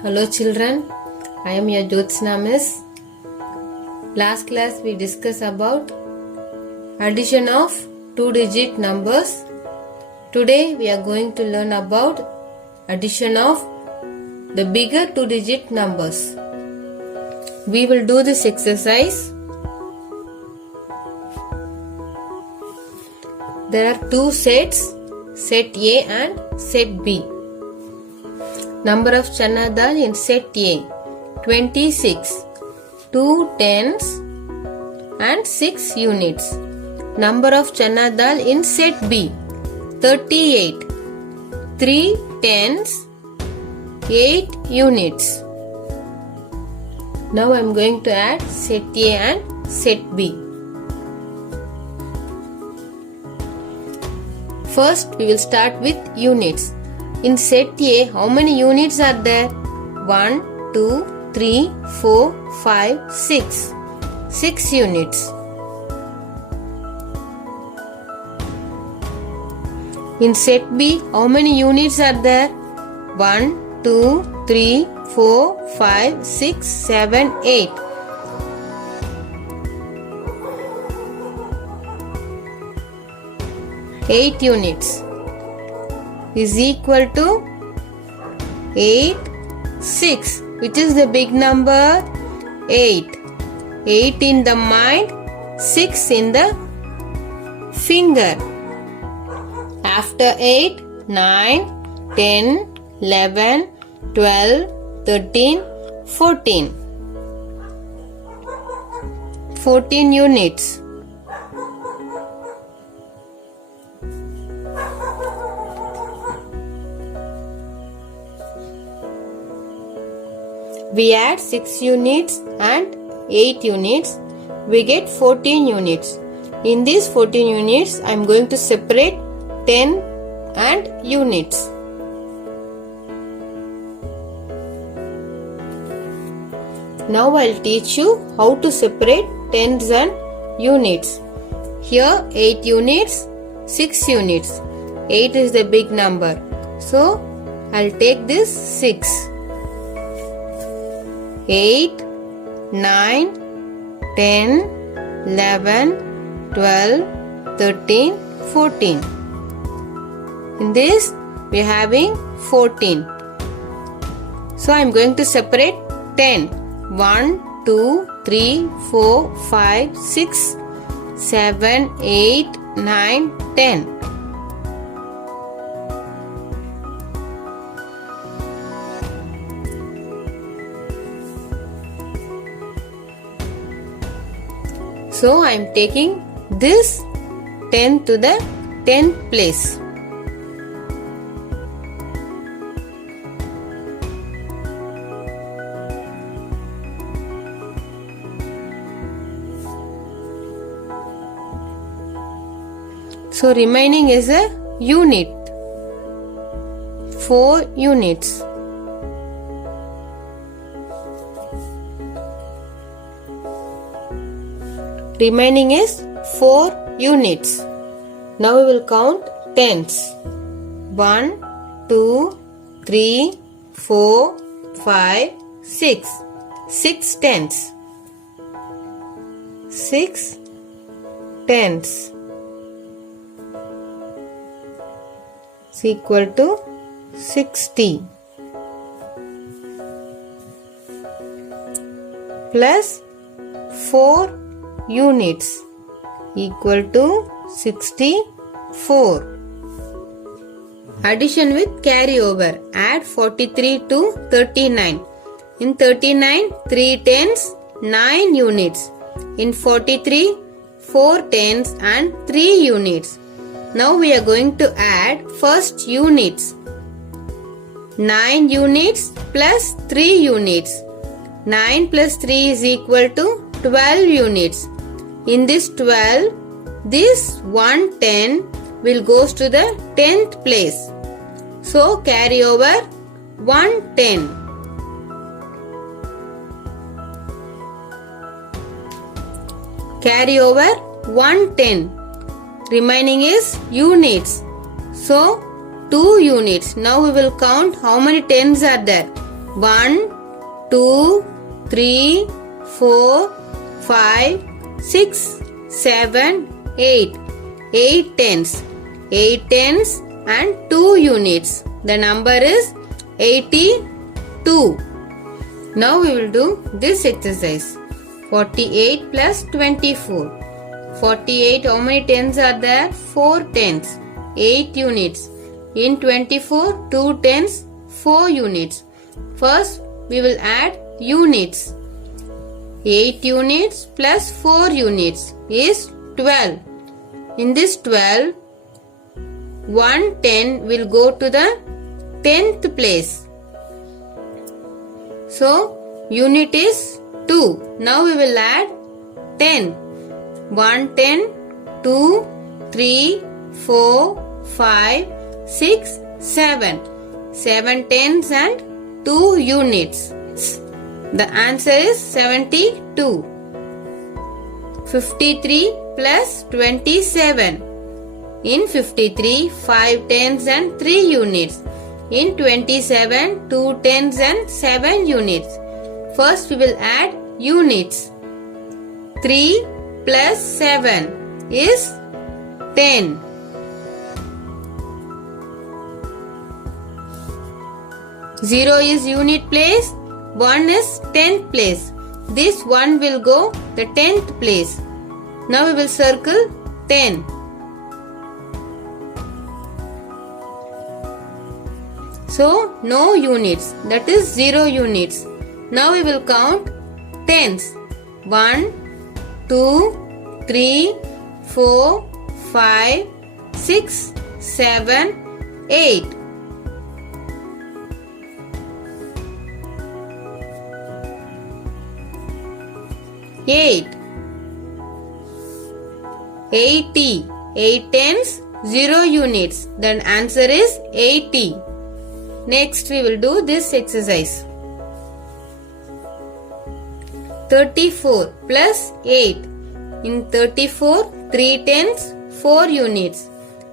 Hello children, I am your Jyotsna Miss. Last class we discussed about addition of two-digit numbers. Today we are going to learn about addition of the bigger two-digit numbers. We will do this exercise. There are two sets, set A and set B. Number of chana dal in set A 26, 2 tens and 6 units. Number of chana dal in set B 38, 3 tens, 8 units. Now I am going to add set A and set B. First we will start with units. In set A, how many units are there? 1, 2, 3, 4, 5, 6. 6 units. In set B, how many units are there? 1, 2, 3, 4, 5, 6, 7, 8. 8 units is equal to 8, 6. Which is the big number? 8. 8 in the mind, 6 in the finger. After 8, 9, 10, 11, 12, 13, 14. 14 units. We add 6 units and 8 units. We get 14 units. In these 14 units, I am going to separate 10 and units. Now I will teach you how to separate tens and units. Here 8 units, 6 units. 8 is the big number. So I will take this 6. 8, 9, 10, 11, 12, 13, 14. In this we are having 14. So I am going to separate 10. 1, 2, 3, 4, 5, 6, 7, 8, 9, 10. So I am taking this 10 to the 10th place. So remaining is a unit. 4 units. Remaining is 4 units. Now we will count tens. 1, 2, 3, 4, 5, 6. 6 tens. 6 tens is equal to 60. Plus 4 units equal to 64. Addition with carryover. Add 43 to 39. In 39, 3 tens, 9 units. In 43, 4 tens and 3 units. Now we are going to add first units. 9 units plus 3 units. 9 plus 3 is equal to 12 units. In this 12, this 110 will goes to the 10th place. So carry over 110. Carry over 110. Remaining is units. So 2 units. Now we will count how many tens are there. 1, 2, 3, 4, 5, 6, 7, 8. 8 tens. 8 tens and 2 units. The number is 82. Now we will do this exercise. 48 plus 24. 48, how many tens are there? 4 tens. 8 units. In 24, 2 tens, 4 units. First, we will add units. 8 units plus 4 units is 12. In this 12, 1 10 will go to the 10th place. So, unit is 2. Now we will add 10. 1 10, 2, 3, 4, 5, 6, 7. 7 tens and 2 units. The answer is 72. 53 plus 27. In 53, 5 tens and 3 units. In 27, 2 tens and 7 units. First we will add units. 3 plus 7 is 10. Zero is unit place, 1 is 10th place. This 1 will go the 10th place. Now we will circle 10. So no units, that is 0 units. Now we will count tens. 1, 2, 3, 4, 5, 6, 7, 8. 80. 8 tens, 0 units. Then answer is 80. Next we will do this exercise. 34 plus 8. In 34, 3 tens, 4 units.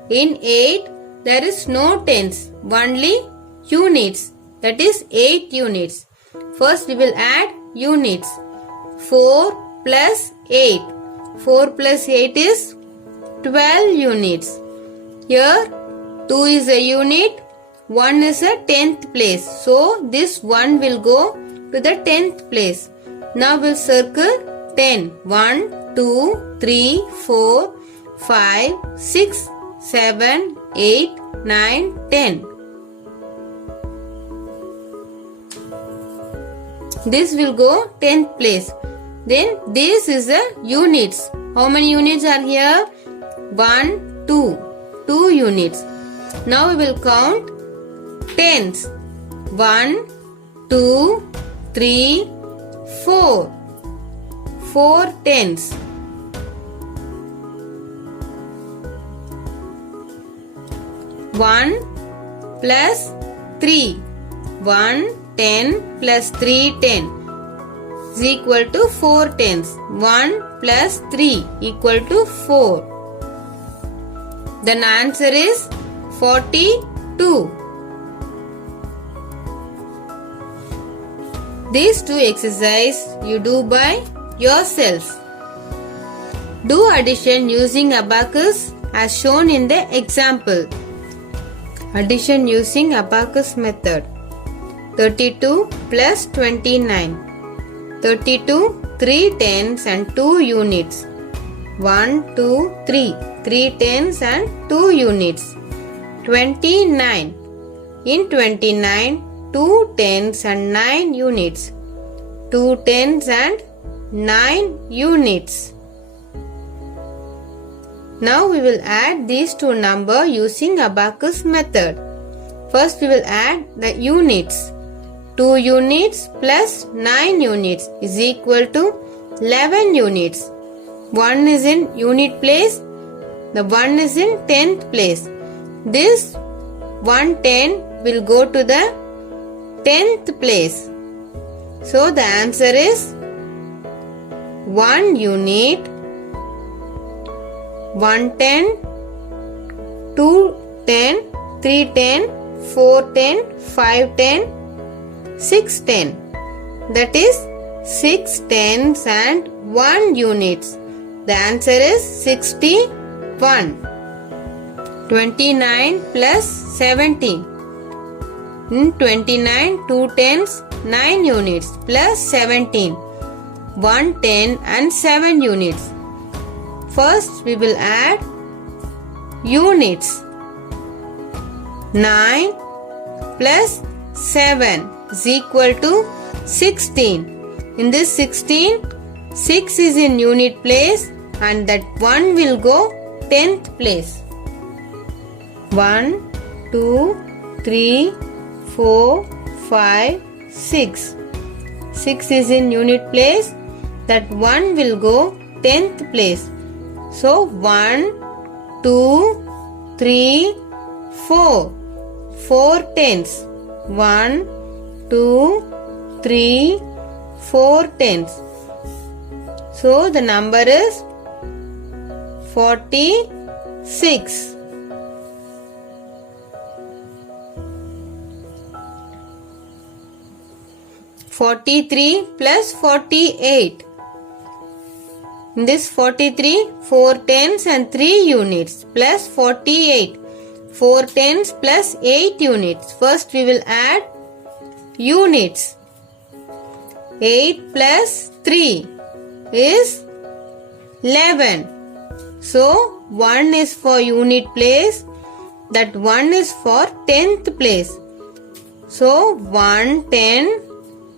In 8, there is no tens, only units. That is 8 units. First we will add units. 4 plus 8. 4 plus 8 is 12 units. Here 2 is a unit, 1 is a 10th place. So this 1 will go to the 10th place. Now we'll circle 10. 1, 2, 3, 4, 5, 6, 7, 8, 9, 10. This will go 10th place. Then this is the units. How many units are here? 1, 2. 2 units. Now we will count tens. 1, 2, 3, 4. 4 tens. 1 plus 3. 1 10 plus 3 10 is equal to 4 tens. 1 plus 3 equal to 4. Then answer is 42. These two exercises you do by yourself. Do addition using abacus as shown in the example. Addition using abacus method. 32 plus 29. 32, 3 tens and 2 units. 1, 2, 3. 3 tens and 2 units. 29. In 29, 2 tens and 9 units. 2 tens and 9 units. Now we will add these two numbers using abacus method. First we will add the units. 2 units plus 9 units is equal to 11 units. 1 is in unit place. The 1 is in 10th place. This 110 will go to the 10th place. So the answer is 1 unit, 110, 210, 310, 410, 510, 610. That is 6 tens and 1 units. The answer is 61. 29 plus 17. In 29, 2 tens, 9 units plus 17. 1 10 and 7 units. First we will add units. 9 plus 7 is equal to 16. In this 16, 6 is in unit place and that 1 will go 10th place. 1, 2, 3, 4, 5, 6. 6 is in unit place, that 1 will go 10th place. So 1, 2, 3, 4. 4 tens. 1, 2, 3, 4 tens. So the number is 46. 43 plus 48. In this 43, 4 tens and 3 units plus 48. 4 tens plus 8 units. First we will add units. 8 plus 3 is 11. So 1 is for unit place. That 1 is for 10th place. So 1, 10,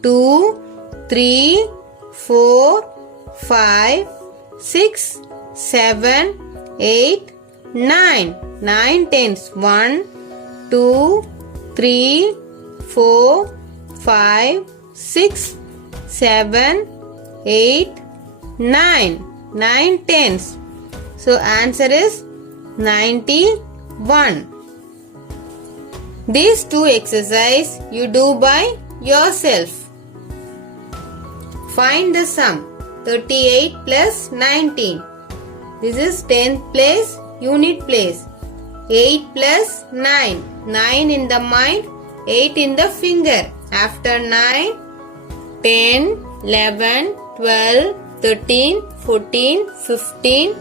2, 3, 4, 5, 6, 7, 8, 9. 9 tens. 1, 2, 3, 4, 5, 6, 7, 8, 9. 9 tens. So answer is 91. These two exercises you do by yourself. Find the sum. 38 plus 19. This is 10th place, unit place. 8 plus 9. 9 in the mind, 8 in the finger. After 9, 10, 11, 12, 13, 14, 15,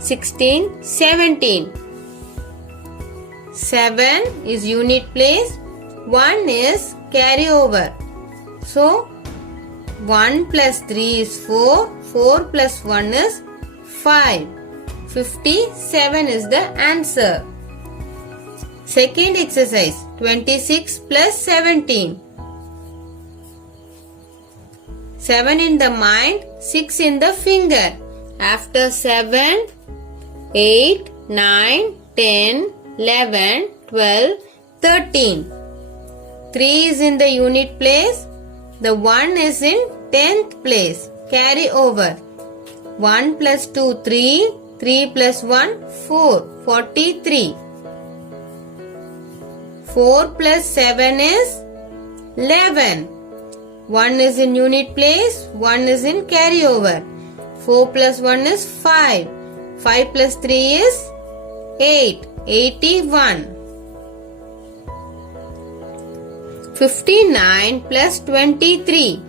16, 17. 7 is unit place. 1 is carry over. So 1 plus 3 is 4. 4 plus 1 is 5. 57 is the answer. Second exercise. 26 plus 17. 7 in the mind, 6 in the finger. After 7, 8, 9, 10, 11, 12, 13. 3 is in the unit place. The 1 is in 10th place. Carry over. 1 plus 2, 3. 3 plus 1, 4. 43. 4 plus 7 is 11. 1 is in unit place. 1 is in carry over. 4 plus 1 is 5. 5 plus 3 is 8. 81. 59 plus 23.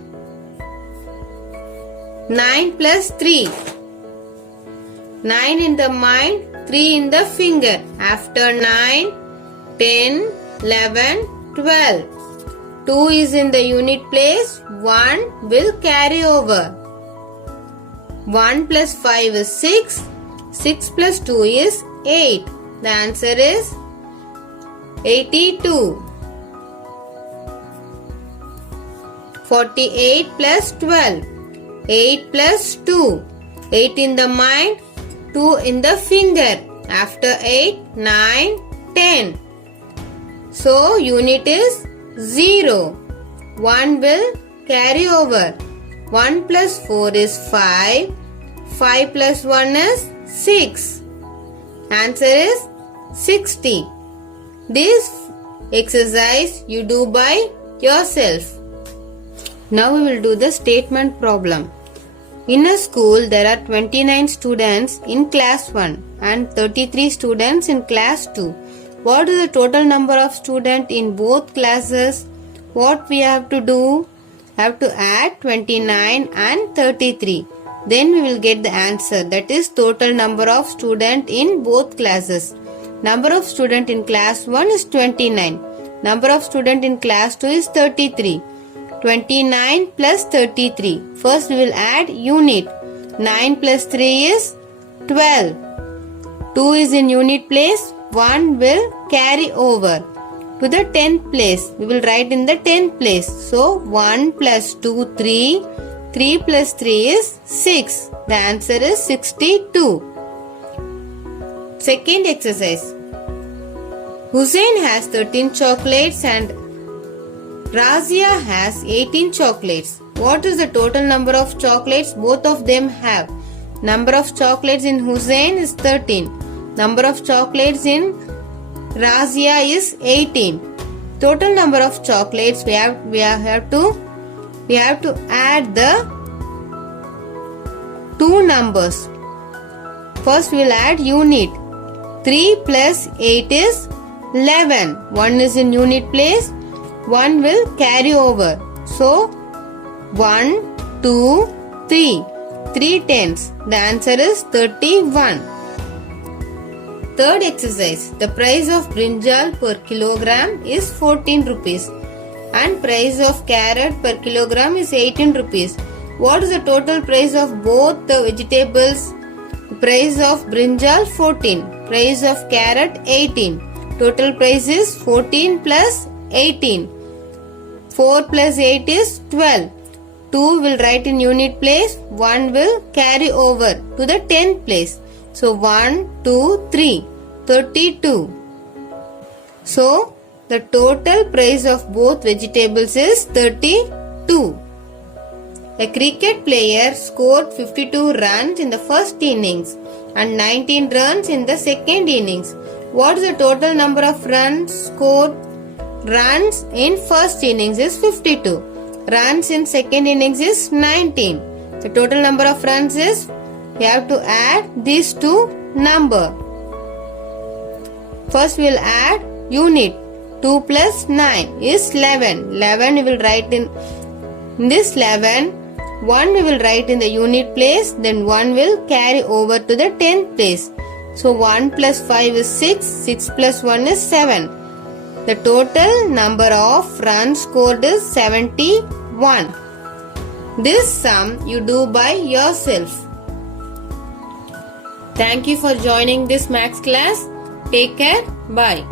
9 plus 3. 9 in the mind, 3 in the finger. After 9, 10, 11, 12. 2 is in the unit place. 1 will carry over. 1 plus 5 is 6. 6 plus 2 is 8. The answer is 82. 48 plus 12. 8 plus 2. 8 in the mind, 2 in the finger. After 8, 9, 10. So unit is 0. 1 will carry over. 1 plus 4 is 5. 5 plus 1 is 6. Answer is 60. This exercise you do by yourself. Now we will do the statement problem. In a school there are 29 students in class 1 and 33 students in class 2. What is the total number of students in both classes? what we have to do? Have to add 29 and 33. Then we will get the answer, that is total number of students in both classes. Number of students in class 1 is 29. Number of students in class 2 is 33. 29 plus 33. First we will add unit. 9 plus 3 is 12. 2 is in unit place. 1 will carry over to the 10th place. We will write in the 10th place. So 1 plus 2, 3. 3 plus 3 is 6. The answer is 62. Second exercise. Hussein has 13 chocolates and Razia has 18 chocolates. What is the total number of chocolates both of them have? Number of chocolates in Hussein is 13. Number of chocolates in Razia is 18. Total number of chocolates we have to add the two numbers. First we will add unit. 3 plus 8 is 11. 1 is in unit place. 1 will carry over. So 1, 2, 3. 3 tens. The answer is 31. Third exercise. The price of brinjal per kilogram is 14 rupees and price of carrot per kilogram is 18 rupees. What is the total price of both the vegetables? The price of brinjal 14. Price of carrot 18. Total price is 14 plus 18. 4 plus 8 is 12. 2 will write in unit place. 1 will carry over to the 10th place. So 1, 2, 3. 32. So the total price of both vegetables is 32. A cricket player scored 52 runs in the first innings and 19 runs in the second innings. What is the total number of runs scored? Runs in first innings is 52. Runs in second innings is 19. The total number of runs is, we have to add these two numbers. First we will add unit. 2 plus 9 is 11. 11 we will write in this 11. 1 we will write in the unit place. Then 1 will carry over to the 10th place. So 1 plus 5 is 6. 6 plus 1 is 7. The total number of runs scored is 71. This sum you do by yourself. Thank you for joining this maths class. Take care. Bye.